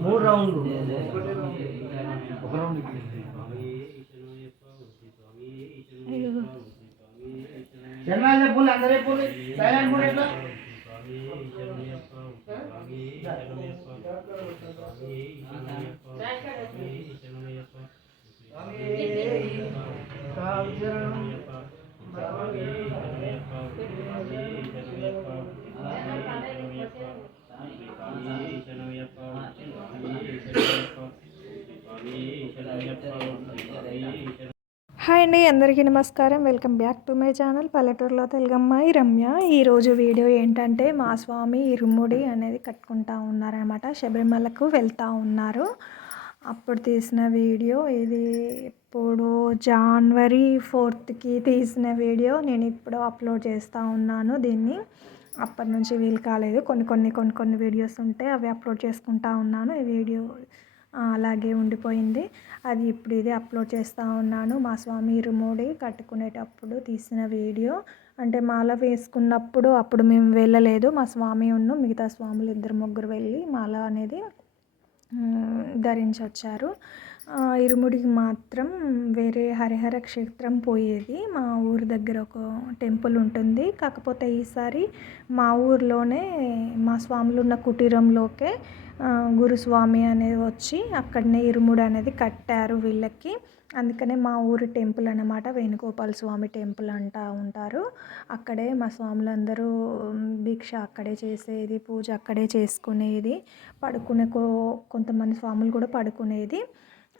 మూడు రౌండ్లు ఒక రౌండ్ జనాలు చెప్పులు అందరూ చెప్పులు సైలెంట్ కూడా ఎట్లా హాయ్ అండి అందరికీ నమస్కారం. Welcome back to my channel. పల్లెటూరులో తెలుగమ్మాయి రమ్య ఈరోజు వీడియో ఏంటంటే మా స్వామి ఇరుముడి అనేది కట్టుకుంటా ఉన్నారనమాట శబరిమలకు వెళ్తూ ఉన్నారు. అప్పుడు తీసిన వీడియో ఇది ఇప్పుడు జనవరి ఫోర్త్కి తీసిన వీడియో. నేను ఇప్పుడు అప్లోడ్ చేస్తూ ఉన్నాను దీన్ని. అప్పటి నుంచి వీలు కాలేదు. కొన్ని కొన్ని కొన్ని కొన్ని వీడియోస్ ఉంటే అవి అప్లోడ్ చేసుకుంటా ఉన్నాను. ఈ వీడియో అలాగే ఉండిపోయింది. అది ఇప్పుడు ఇది అప్లోడ్ చేస్తూ ఉన్నాను. మా స్వామి ఇరుముడి కట్టుకునేటప్పుడు తీసిన వీడియో. అంటే మాల వేసుకున్నప్పుడు అప్పుడు మేము వెళ్ళలేదు. మా స్వామి ఉన్న మిగతా స్వాములు ఇద్దరు ముగ్గురు వెళ్ళి మాల అనేది ధరించొచ్చారు ధరించి వచ్చారు. ఇరుముడికి మాత్రం వేరే హరిహర క్షేత్రం పోయేది. మా ఊరి దగ్గర ఒక టెంపుల్ ఉంటుంది. కాకపోతే ఈసారి మా ఊర్లోనే మా స్వాములు ఉన్న కుటీరంలోకే గురుస్వామి అనేది వచ్చి అక్కడనే ఇరుముడు అనేది కట్టారు వీళ్ళకి. అందుకనే మా ఊరి టెంపుల్ అన్నమాట. వేణుగోపాల స్వామి టెంపుల్ అంటా ఉంటారు. అక్కడే మా స్వాములందరూ భిక్ష అక్కడే చేసేది పూజ అక్కడే చేసుకునేది. పడుకునే కో కొంతమంది స్వాములు కూడా పడుకునేది.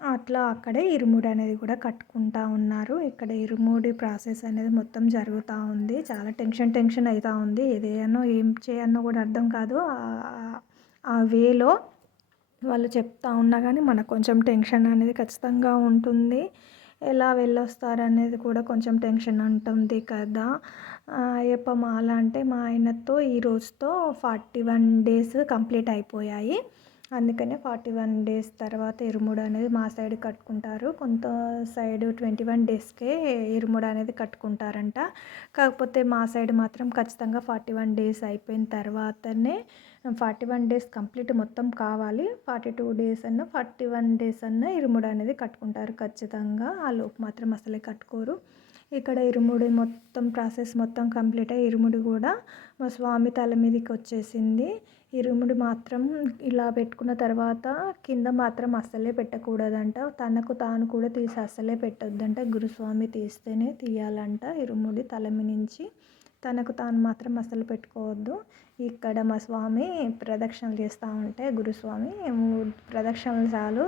అట్లా అక్కడే ఇరుముడి అనేది కూడా కట్టుకుంటా ఉన్నారు. ఇక్కడ ఇరుముడి ప్రాసెస్ అనేది మొత్తం జరుగుతూ ఉంది. చాలా టెన్షన్ టెన్షన్ అవుతూ ఉంది. ఏదేనో ఏం చేయన్నో కూడా అర్థం కాదు. ఆ- వేలో వాళ్ళు చెప్తా ఉన్నా కానీ మనకు కొంచెం టెన్షన్ అనేది ఖచ్చితంగా ఉంటుంది. ఎలా వెళ్ళొస్తారనేది కూడా కొంచెం టెన్షన్ ఉంటుంది కదా. అయ్యప్ప మాల అంటే మా ఆయనతో ఈ రోజుతో ఫార్టీ వన్ డేస్ కంప్లీట్ అయిపోయాయి. అందుకనే ఫార్టీ వన్ డేస్ తర్వాత ఇరుముడు అనేది మా సైడ్ కట్టుకుంటారు. కొంత సైడ్ ట్వంటీ వన్ డేస్కే ఇరుముడు అనేది కట్టుకుంటారంట. కాకపోతే మా సైడ్ మాత్రం ఖచ్చితంగా ఫార్టీ వన్ డేస్ అయిపోయిన తర్వాతనే ఫార్టీ వన్ డేస్ కంప్లీట్ మొత్తం కావాలి. ఫార్టీ టూ డేస్ అన్న ఫార్టీ వన్ డేస్ అన్న ఇరుముడు అనేది కట్టుకుంటారు ఖచ్చితంగా. ఆ లోపు మాత్రం అసలే కట్టుకోరు. ఇక్కడ ఇరుముడి మొత్తం ప్రాసెస్ మొత్తం కంప్లీట్ అయ్యి ఇరుముడి కూడా మా స్వామి తల మీదకి వచ్చేసింది. ఇరుముడి మాత్రం ఇలా పెట్టుకున్న తర్వాత కింద మాత్రం అస్సలే పెట్టకూడదంట. తనకు తాను కూడా తీసి అస్సలే పెట్టొద్దంట. గురుస్వామి తీస్తేనే తీయాలంట ఇరుముడి తలమి నుంచి తనకు తాను మాత్రం అసలు పెట్టుకోవద్దు. ఇక్కడ మా స్వామి ప్రదక్షిణలు చేస్తూ ఉంటే గురుస్వామి ప్రదక్షిణలు చాలు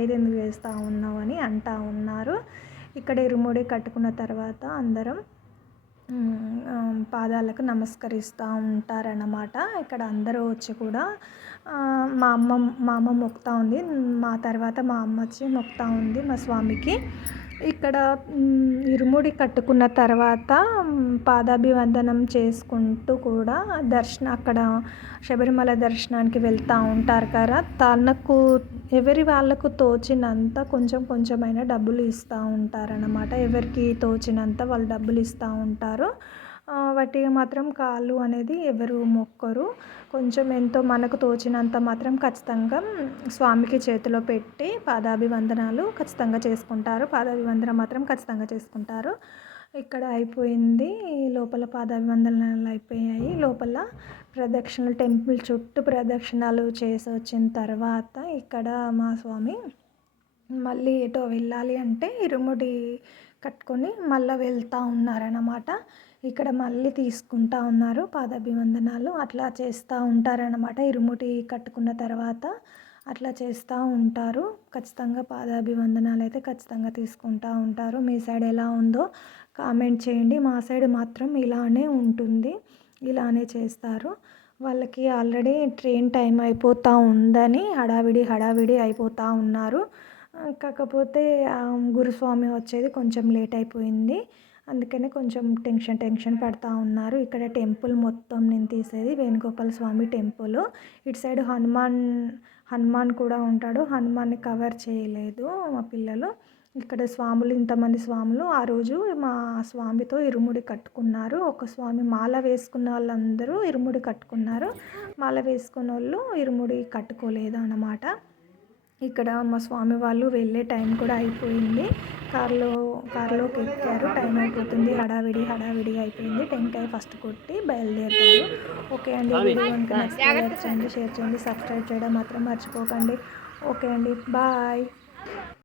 ఐదెందుకు ఎందుకు చేస్తూ ఉన్నామని అంటూ ఉన్నారు. ఇక్కడ ఇరుముడి కట్టుకున్న తర్వాత అందరం పాదాలకు నమస్కరిస్తూ ఉంటారన్నమాట. ఇక్కడ అందరూ వచ్చి కూడా మా అమ్మ మా అమ్మ మొక్కుతూ ఉంది. మా తర్వాత మా అమ్మ వచ్చి మొక్కుతూ ఉంది మా స్వామికి. ఇక్కడ ఇరుముడి కట్టుకున్న తర్వాత పాదాభివందనం చేసుకుంటూ కూడా దర్శన అక్కడ శబరిమల దర్శనానికి వెళ్తూ ఉంటారు కదా. తనకు ఎవరి వాళ్ళకు తోచినంత కొంచెం కొంచెమైనా డబ్బులు ఇస్తూ ఉంటారన్నమాట. ఎవరికి తోచినంత వాళ్ళు డబ్బులు ఇస్తూ ఉంటారు. వట్టిగా మాత్రం కాళ్ళు అనేది ఎవరు మొక్కరు. కొంచెం ఎంతో మనకు తోచినంత మాత్రం ఖచ్చితంగా స్వామికి చేతిలో పెట్టి పాదాభివందనాలు ఖచ్చితంగా చేసుకుంటారు. పాదాభివందనం మాత్రం ఖచ్చితంగా చేసుకుంటారు. ఇక్కడ అయిపోయింది. లోపల పాదాభివందనాలు అయిపోయాయి. లోపల ప్రదక్షిణలు టెంపుల్ చుట్టూ ప్రదక్షిణాలు చేసి వచ్చిన తర్వాత ఇక్కడ మా స్వామి మళ్ళీ ఎటో వెళ్ళాలి అంటే ఇరుముడి కట్టుకొని మళ్ళీ వెళ్తూ ఉన్నారన్నమాట. ఇక్కడ మళ్ళీ తీసుకుంటా ఉన్నారు పాదాభివందనాలు. అట్లా చేస్తూ ఉంటారన్నమాట. ఇరుముటి కట్టుకున్న తర్వాత అట్లా చేస్తూ ఉంటారు. ఖచ్చితంగా పాదాభివందనాలు అయితే ఖచ్చితంగా తీసుకుంటూ ఉంటారు. మీ సైడ్ ఎలా ఉందో కామెంట్ చేయండి. మా సైడ్ మాత్రం ఇలానే ఉంటుంది. ఇలానే చేస్తారు. వాళ్ళకి ఆల్రెడీ ట్రైన్ టైం అయిపోతూ ఉందని హడావిడి హడావిడి అయిపోతూ ఉన్నారు. కాకపోతే గురుస్వామి వచ్చేది కొంచెం లేట్ అయిపోయింది. అందుకనే కొంచెం టెన్షన్ టెన్షన్ పడతా ఉన్నారు. ఇక్కడ టెంపుల్ మొత్తం నేను తీసేది వేణుగోపాల స్వామి టెంపుల్. ఇటు సైడ్ హనుమాన్ హనుమాన్ కూడా ఉంటాడు. హనుమాన్ని కవర్ చేయలేదు మా పిల్లలు. ఇక్కడ స్వాములు ఇంతమంది స్వాములు. ఆ రోజు మా స్వామితో ఇరుముడి కట్టుకున్నారు. ఒక స్వామి మాల వేసుకున్న వాళ్ళందరూ ఇరుముడి కట్టుకున్నారు. మాల వేసుకున్న వాళ్ళు ఇరుముడి కట్టుకోలేదు అన్నమాట ఇక్కడ మా స్వామి వాళ్ళు వెళ్ళే టైం కూడా అయిపోయింది. కార్లో కార్లోకి ఎక్కారు. టైం అయిపోతుంది. హడావిడి హడావిడి అయిపోయింది. టెంకాయ ఫస్ట్ కొట్టి బయలుదేరుతారు. ఓకే అండి. వీడియో కనుక నచ్చితే లైక్ చేయండి షేర్ చేయండి సబ్స్క్రైబ్ చేయడం మాత్రం మర్చిపోకండి. ఓకే అండి. బాయ్.